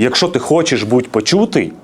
Якщо ти хочеш бути почутий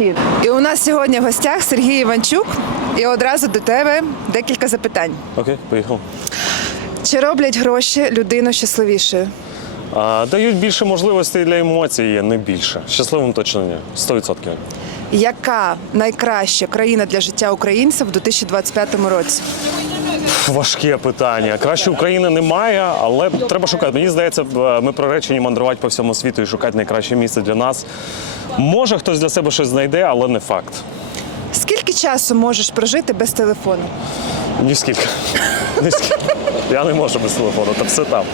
Нантін. І у нас сьогодні в гостях Сергій Іванчук. І одразу до тебе декілька запитань. окей, поїхав. Чи роблять гроші людину щасливішою? А, дають більше можливостей для емоцій, не більше. Щасливим точно ні. 100%. Яка найкраща країна для життя українців в 2025 році? Важке питання. Краще України немає, але треба шукати. Мені здається, ми приречені мандрувати по всьому світу і шукати найкраще місце для нас. Може, хтось для себе щось знайде, але не факт. Скільки часу можеш прожити без телефону? Ні скільки. Ні скільки. Я не можу без телефону, та все там.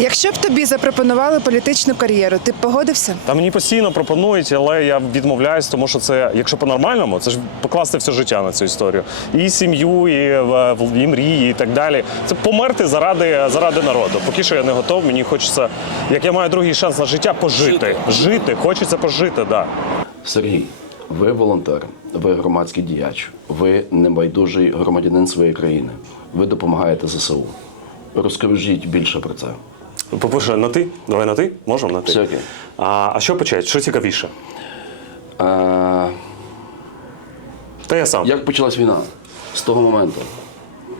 Якщо б тобі запропонували політичну кар'єру, ти б погодився? Та мені постійно пропонують, але я відмовляюсь, тому що це, якщо по-нормальному, це ж покласти все життя на цю історію. І сім'ю, і, е, і мрії, і так далі. Це померти заради, заради народу. Поки що я не готов. Мені хочеться, як я маю другий шанс на життя, пожити. Жити, хочеться пожити, так. Да. Сергій, ви волонтер, ви громадський діяч, ви небайдужий громадянин своєї країни. Ви допомагаєте ЗСУ. Розкажіть більше про це. По-перше, на ти? Давай на ти? Можемо на ти. Все окей. А, а що почать? Що цікавіше? Е, Та я сам. як почалась війна з того моменту?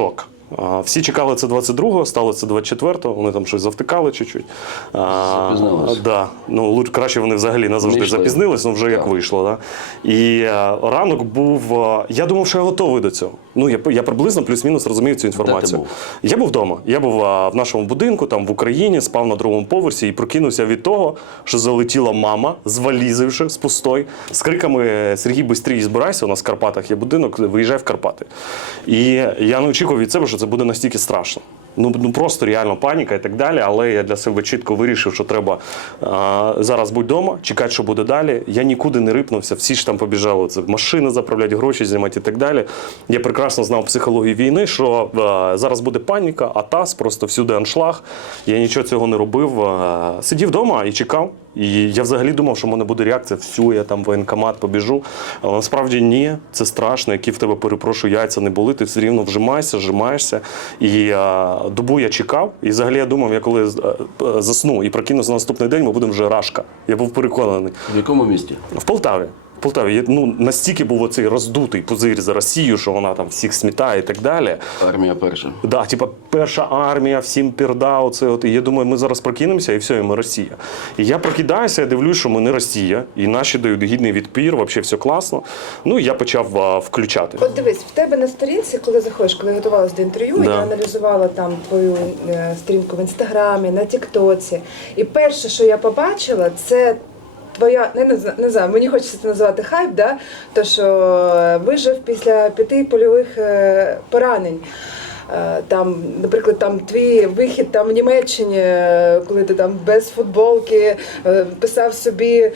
А, Всі чекали це 22-го, стало це 24-го, вони там щось завтикали чуть-чуть. Да. Ну, лучше, краще вони взагалі назавжди запізнились, ну вже як вийшло. Да? І е, ранок був. е, я думав, що я готовий до цього. Ну, я, я приблизно плюс-мінус розумів цю інформацію. був? Я був вдома. Я був е, в нашому будинку, там в Україні, спав на другому поверсі і прокинувся від того, що залетіла мама з валізи з пустой, з криками Сергій, бистрій збирайся, у нас в Карпатах є будинок, виїжджай в Карпати. І я не очікував від себе, що це буде настільки страшно. Ну, ну просто реально паніка і так далі. Але я для себе чітко вирішив, що треба а, зараз бути вдома, чекати, що буде далі. Я нікуди не рипнувся, всі ж там побіжали. Це машини заправляти, гроші знімати і так далі. Я прекрасно знав психологію війни, що а, зараз буде паніка, атас, просто всюди аншлаг. Я нічого цього не робив. А, сидів вдома і чекав. І я взагалі думав, що в мене буде реакція, всю, я там в воєнкомат побіжу. Але насправді ні, це страшно, які в тебе перепрошую, яйця не були, ти все рівно вжимаєшся, вжимаєшся. І а, добу я чекав. І взагалі я думав, я коли а, засну і прокинувся на наступний день, ми будемо вже рашка. Я був переконаний. В якому місті? В Полтаві. Полтаві я, ну, настільки був оцей роздутий позир за Росію, що вона там всіх смітає і так далі. Армія перша. Да, типа перша армія, всім пірда, оце от. І я думаю, ми зараз прокинемося і все, і ми Росія. І я прокидаюся, я дивлюсь, що ми не Росія, і наші дають гідний відпір, взагалі все класно. Ну і я почав а, включати. От дивись, в тебе на сторінці, коли заходиш, коли я готувалась до інтерв'ю, Да. я аналізувала там твою е, сторінку в інстаграмі, на Тіктоці. І перше, що я побачила, це. Твоя не, не, знаю, мені хочеться це називати хайп, да? то що е, вижив після п'яти польових е, поранень. Е, Там, наприклад, там твій вихід там в Німеччині, коли ти там без футболки писав собі,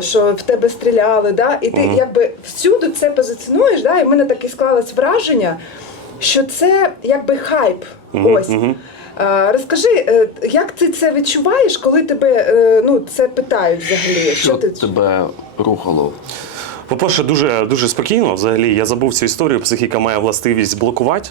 що в тебе стріляли, да? і ти Мгм. якби всюди це позиціонуєш, да? і в мене таке склалось враження, що це якби хайп. Мгм, Ось. Е, Розкажи, е, як ти це відчуваєш, коли тебе е, ну, це питають взагалі? Що ти тебе рухало? По-перше, дуже, дуже спокійно. Взагалі, я забув цю історію. Психіка має властивість блокувати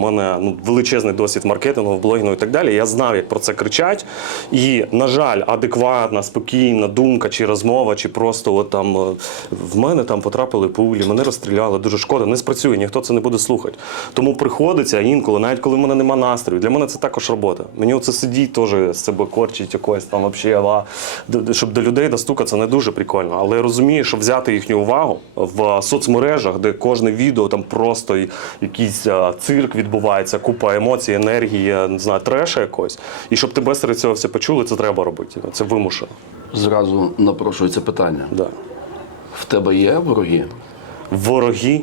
мене ну, величезний досвід маркетингу, блогінгу і так далі. Я знав, як про це кричать. І, на жаль, адекватна, спокійна думка чи розмова, чи просто от там е, в мене там потрапили пулі, мене розстріляли, дуже шкода, не спрацює, ніхто це не буде слухати. Тому приходиться інколи, навіть коли в мене нема настрою, для мене це також робота. Мені оце сидіть теж з себе корчить якось там д- щоб до людей достукатися не дуже прикольно. Але я розумію, що взяти їхню увагу в соцмережах, де кожне відео там просто якийсь а, цирк відбувається, купа емоцій, енергії, я не знаю, треша якось. І щоб тебе серед цього все почули, це треба робити. Це вимушено. Зразу напрошується питання: Да. в тебе є вороги? Вороги.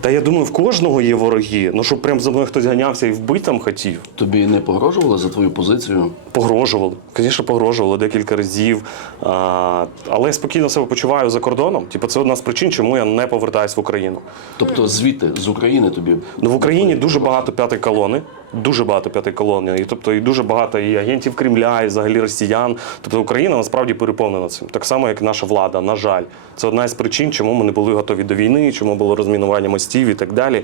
Та я думаю, в кожного є вороги. Ну, щоб прям за мною хтось ганявся і вбити там хотів. Тобі не погрожували за твою позицію? Погрожували. Звісно, погрожували декілька разів. А, але я спокійно себе почуваю за кордоном. Типу, це одна з причин, чому я не повертаюсь в Україну. Тобто звідти, з України тобі Ну, в Україні дуже багато п'ятої колони. Дуже багато п'ятої колони. І тобто і дуже багато і агентів Кремля, і взагалі росіян. Тобто Україна насправді переповнена цим. Так само, як наша влада, на жаль. Це одна із причин, чому ми не були готові до війни, чому було розмінування мостів і так далі.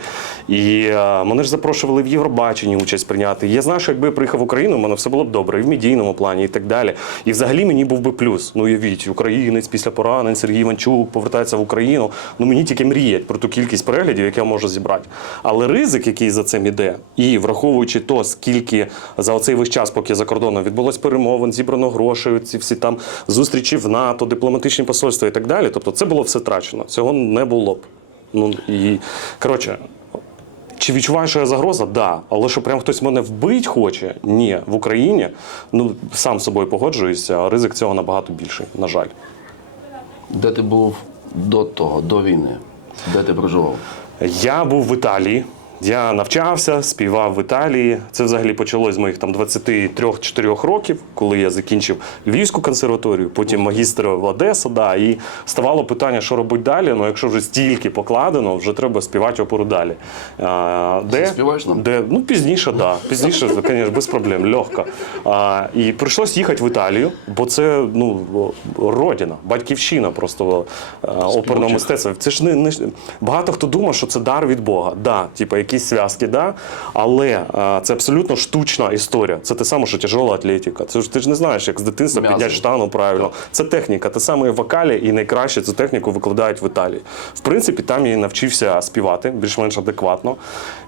І е, мене ж запрошували в Євробаченні участь прийняти. Я знаю, що якби я приїхав в Україну, в мене все було б добре, і в медійному плані, і так далі. І взагалі мені був би плюс. Ну, уявіть, українець після поранень, Сергій Іванчук повертається в Україну. Ну мені тільки мріять про ту кількість переглядів, яку я можу зібрати. Але ризик, який за цим іде, і враховуючи то, скільки за оцей весь час, поки за кордоном відбулось перемовин, зібрано грошей, ці всі там зустрічі в НАТО, дипломатичні посольства і так далі. Тобто, це було все втрачено. Цього не було б. Ну і коротше. Чи відчуваю, що я загроза? Да. Але що прям хтось мене вбить хоче? Ні. В Україні ну сам з собою погоджуюся, ризик цього набагато більший, на жаль. де ти був до того, до війни? Де ти проживав? Я був в Італії. Я навчався, співав в Італії. Це взагалі почалось з моїх там 23-4 років, коли я закінчив Львівську консерваторію, потім магістр в Одесу. Да, і ставало питання, що робити далі. Ну, якщо вже стільки покладено, вже треба співати оперу далі. А, де, Заспіваєш нам? де, ну, пізніше, так. Да. Пізніше, звісно, без проблем, легко. А, і прийшлось їхати в Італію, бо це ну, родина, батьківщина просто а, оперного мистецтва. Це ж не, не багато хто думає, що це дар від Бога. Да, типу, якісь зв'язки, да. Але а, це абсолютно штучна історія. Це те саме, що тяжела атлетика. Це ж ти ж не знаєш, як з дитинства підняти штану правильно. Це техніка. Те саме вокалі, і найкраще цю техніку викладають в Італії. В принципі, там я і навчився співати більш-менш адекватно.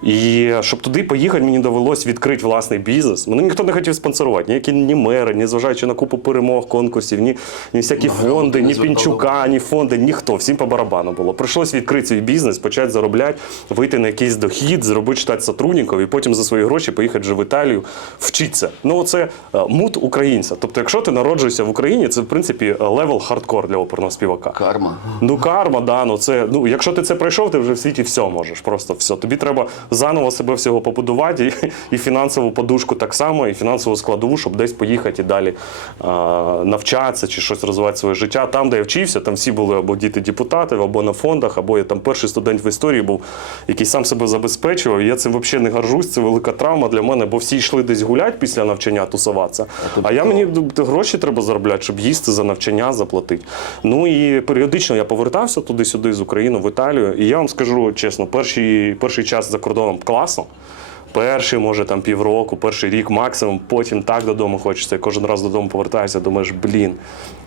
І щоб туди поїхати, мені довелось відкрити власний бізнес. Мене ніхто не хотів спонсорувати. Ніякі ні мери, ні зважаючи на купу перемог, конкурсів, ні, ні всякі Нагороди фонди, ні Пінчука, ні фонди, ніхто. Всім по барабану було. Прийшлось відкрити свій бізнес, почати заробляти, вийти на якийсь дохід, зробити штат сотрудників і потім за свої гроші поїхати вже в Італію вчитися. Ну, це мут українця. Тобто, якщо ти народжуєшся в Україні, це в принципі левел хардкор для оперного співака. Карма. Ну, карма, да, ну це ну, якщо ти це пройшов, ти вже в світі все можеш. Просто все. Тобі треба заново себе всього побудувати, і, і фінансову подушку так само, і фінансову складову, щоб десь поїхати і далі а, навчатися чи щось розвивати своє життя. Там, де я вчився, там всі були або діти депутатів, або на фондах, або я там перший студент в історії був, який сам себе забезпечував. Я цим взагалі не горжусь. Це велика травма для мене, бо всі йшли десь гуляти після навчання, тусуватися. А я мені гроші треба заробляти, щоб їсти за навчання заплатити. Ну і періодично я повертався туди-сюди з України в Італію. І я вам скажу чесно, перший, перший час за кордоном класно. Перший, може, там півроку, перший рік максимум, потім так додому хочеться. Кожен раз додому повертаюся, думаєш, блін.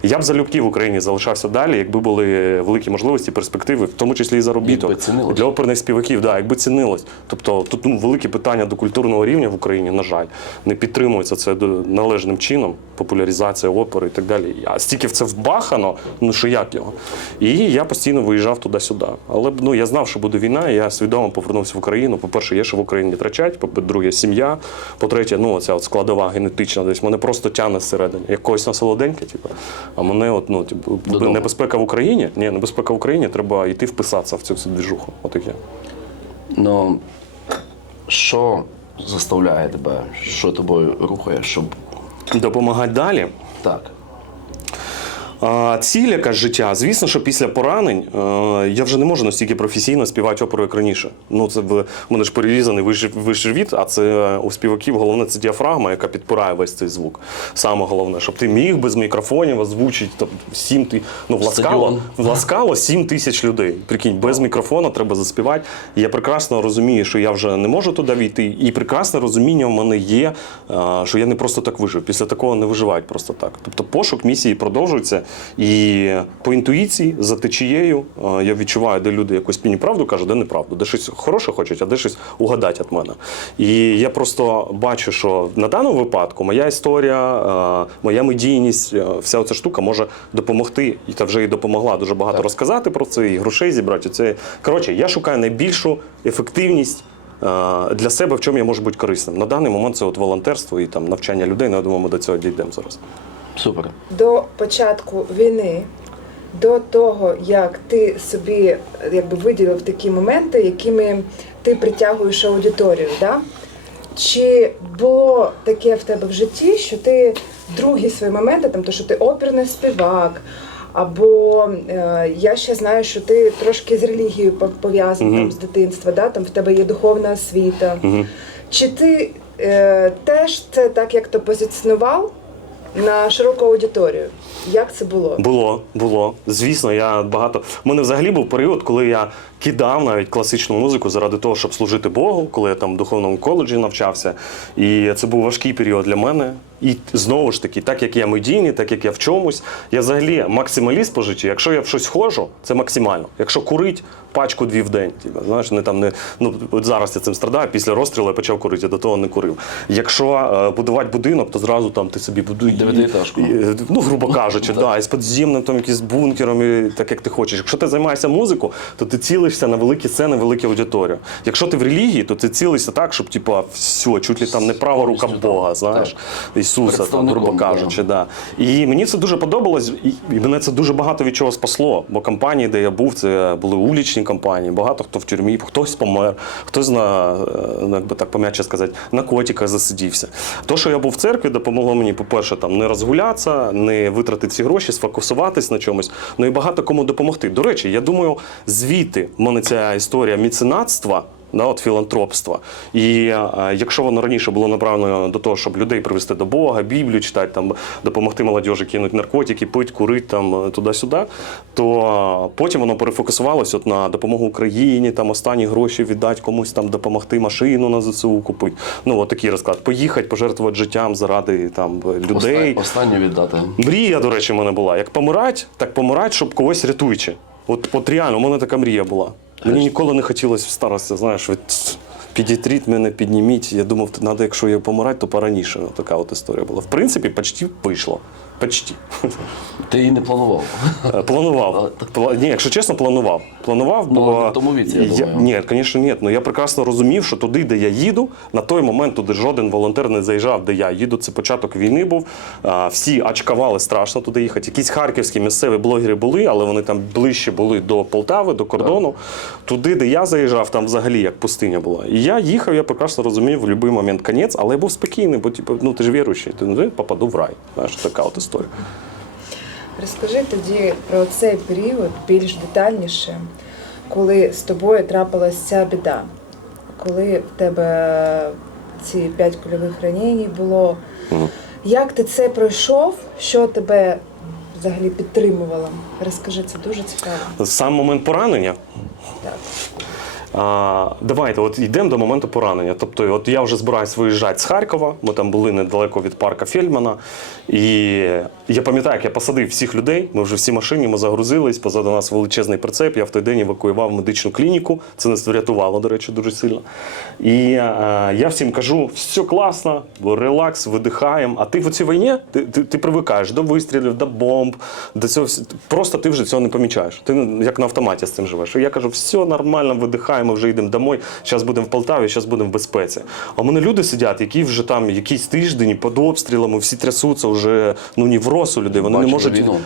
Я б залюбки в Україні залишався далі, якби були великі можливості, перспективи, в тому числі і заробіток. Якби. Для оперних співаків, да, якби цінилось. Тобто тут ну, великі питання до культурного рівня в Україні, на жаль, не підтримується це належним чином, популяризація опери і так далі. А стільки в це вбахано, ну що як його. І я постійно виїжджав туди-сюди. Але ну, я знав, що буде війна, і я свідомо повернувся в Україну. По-перше, є що в Україні втрачати. Виїжджати. По-друге, сім'я. По-третє, ну ця от складова генетична десь мене просто тягне зсередини. Як когось на солоденьке, типу. А мене, от, ну, типу, Додому. небезпека в Україні. Ні, небезпека в Україні, треба йти вписатися в цю, цю двіжуху. Отаке. Ну, що заставляє тебе, що тобою рухає, щоб Допомагати далі. так. А, ціль яка життя, звісно, що після поранень е, я вже не можу настільки професійно співати оперу, як раніше. Ну, це в мене ж перерізаний вищий, рвіт, а це у співаків головне це діафрагма, яка підпирає весь цей звук. Саме головне, щоб ти міг без мікрофонів озвучити там, сім ти. Ну, в Ласкало, Стадіон. в Ласкало 7 тисяч людей. Прикинь, без мікрофона треба заспівати. Я прекрасно розумію, що я вже не можу туди війти. І прекрасне розуміння в мене є, е, що я не просто так вижив. Після такого не виживають просто так. Тобто пошук місії продовжується. І по інтуїції, за течією, е, я відчуваю, де люди якусь мені правду кажуть, де неправду, де щось хороше хочуть, а де щось угадать від мене. І я просто бачу, що на даному випадку моя історія, е, моя медійність, е, вся ця штука може допомогти, і та вже і допомогла дуже багато розказати про це, і грошей зібрати. Це коротше, я шукаю найбільшу ефективність. Для себе в чому я можу бути корисним. На даний момент це от волонтерство і там навчання людей. Ну, я думаю, ми до цього дійдемо зараз. Супер. До початку війни, до того, як ти собі якби виділив такі моменти, якими ти притягуєш аудиторію, да? чи було таке в тебе в житті, що ти другі свої моменти, там, то, що ти оперний співак, або е, я ще знаю, що ти трошки з релігією пов- пов'язаний там, з дитинства, да? там в тебе є духовна освіта. Чи ти е, теж це так як то позиціонував на широку аудиторію? Як це було? Було, було. Звісно, я багато. У мене взагалі був період, коли я кидав навіть класичну музику заради того, щоб служити Богу, коли я там в духовному коледжі навчався. І це був важкий період для мене. І знову ж таки, так як я медійний, так як я в чомусь, я взагалі максималіст по житті. Якщо я в щось ходжу, це максимально. Якщо курить, пачку дві в день. Типу, знаєш, не там не ну от зараз я цим страдаю. Після розстрілу я почав курити, я до того не курив. Якщо е, будувати будинок, то зразу там ти собі будуй Дев'ятиэтажку. ну, грубо кажучи, да, і з підземним там якийсь бункером, і так як ти хочеш. Якщо ти займаєшся музикою, то ти цілишся на великі сцени, велику аудиторію. Якщо ти в релігії, то ти цілишся так, щоб типа все, чуть ли там не права рука Бога, знаєш, Ісуса, там, грубо кажучи. Да. І мені це дуже подобалось, і, мене це дуже багато від чого спасло. Бо компанії, де я був, це були улічні компанії, багато хто в тюрмі, хтось помер, хтось на, е, ну, як би так пом'яче сказати, на котиках засидівся. То, що я був в церкві, допомогло мені, по-перше, там не розгулятися, не витратити ці гроші, сфокусуватись на чомусь, ну і багато кому допомогти. До речі, я думаю, звідти в мене ця історія міценатства. Да, от філантропства. І е, якщо воно раніше було направлено до того, щоб людей привести до Бога, Біблію читати, там, допомогти молодіжі кинути наркотики, пити, курити там, е, туди-сюди, то е, потім воно перефокусувалося от на допомогу Україні, там останні гроші віддати комусь там допомогти машину на ЗСУ купити. Ну, от такий розклад. Поїхати, пожертвувати життям заради там, людей. Оста- Останню віддати. Мрія, до речі, в мене була. Як помирать, так помирать, щоб когось рятуючи. От, от реально, у мене така мрія була. Мені ніколи не хотілося в старості, знаєш, від... підітріть мене, підніміть. Я думав, треба, якщо я помирати, то пораніше. От Така от історія була. В принципі, почти вийшло. Почти. Ти її не планував. Е, Планував. Ні, якщо чесно, планував. Планував, Ну, бо в тому віці, я думаю. Ні, звісно, ні. Ну я прекрасно розумів, що туди, де я їду, на той момент туди жоден волонтер не заїжджав, де я їду. Це початок війни був. А, Всі очкували страшно туди їхати. Якісь харківські місцеві блогери були, але вони там ближче були до Полтави, до кордону. Туди, де я заїжджав, там взагалі як пустиня була. І я їхав, я прекрасно розумів в будь-який момент кінець, але я був спокійний, бо типу, ну ти ж віруючий, ти ну, попаду в рай. Знаєш, така от історія. Розкажи тоді про цей період більш детальніше, коли з тобою трапилася ця біда, коли в тебе ці п'ять кульових ранень було. Як ти це пройшов? Що тебе взагалі підтримувало? Розкажи, це дуже цікаво. Сам момент поранення. Так. А, давайте, от йдемо до моменту поранення. Тобто, от я вже збираюсь виїжджати з Харкова. Ми там були недалеко від парка Фельдмана. І я пам'ятаю, як я посадив всіх людей. Ми вже всі машині, ми загрузились. Позаду нас величезний прицеп. Я в той день евакуював медичну клініку. Це нас врятувало, до речі, дуже сильно. І а, я всім кажу: все класно, релакс, видихаємо. А ти в цій війні ти, ти, ти привикаєш до вистрілів, до бомб, до цього. Просто ти вже цього не помічаєш. Ти як на автоматі з цим живеш. І я кажу, все нормально, видихаємо. Ми вже йдемо домой, зараз будемо в Полтаві, зараз будемо в безпеці. А в мене люди сидять, які вже там якісь тиждень під обстрілами, всі трясуться вже ну ні в росу людей. Вони не можуть війну.